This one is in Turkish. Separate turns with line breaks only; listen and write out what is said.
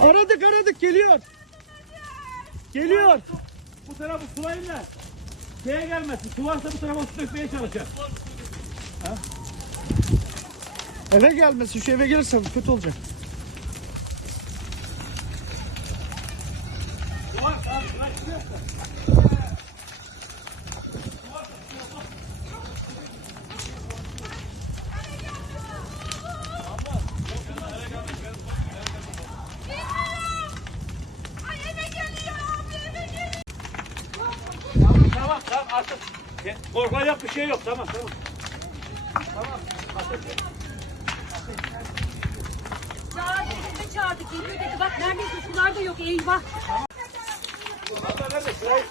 Aradık aradık geliyor. Geliyor.
Bu tarafı sulayın da şeye gelmesin. Su varsa bu tarafa su dökmeye çalışacak.
Eve gelmesin şu eve gelirse kötü olacak.
Su var, abi, bırak, bırak da.
Ay eve geliyor abi eve geliyor.
Tamam tamam tamam artık korkacak bir şey yok tamam tamam. Tamam artık.
Çağırdı, çağırdı. Geliyor dedi. Bak neredeyse sular da yok. Eyvah.
Hatta nerede? Şurayı